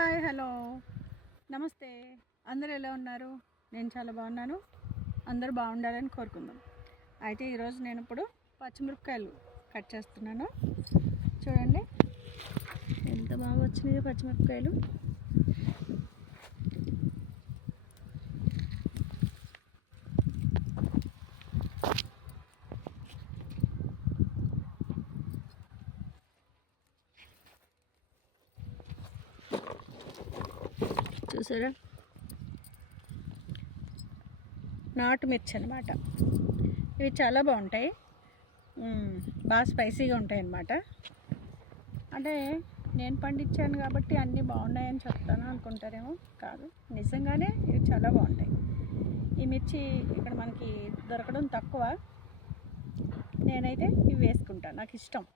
Hi, hello, నమస్తే. అందరూ ఎలా ఉన్నారు? నేను చాలా బాగున్నాను. అందరూ బాగుండాలని కోరుకుందాం. అయితే ఈరోజు నేను ఇప్పుడు పచ్చిమిరపకాయలు కట్ చేస్తున్నాను. చూడండి ఎంత బాగా వచ్చినాయో పచ్చిమిరపకాయలు. చూసారా, నాటు మిర్చి అన్నమాట. ఇవి చాలా బాగుంటాయి, బాగా స్పైసీగా ఉంటాయి అన్నమాట. అంటే నేను పండించాను కాబట్టి అన్నీ బాగున్నాయని చెప్తాను అనుకుంటారేమో, కాదు, నిజంగానే ఇవి చాలా బాగుంటాయి. ఈ మిర్చి ఇక్కడ మనకి దొరకడం తక్కువ, నేనైతే ఇవి వేసుకుంటాను, నాకు ఇష్టం.